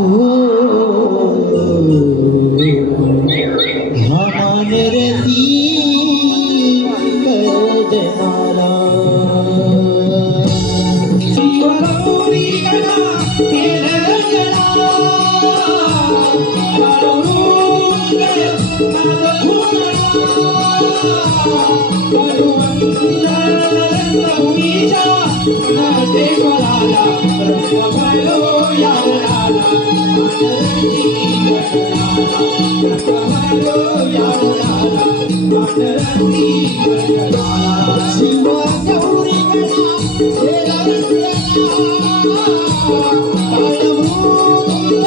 Oh, Oh,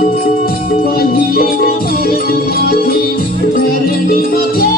Thank you.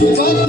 Move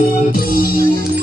Música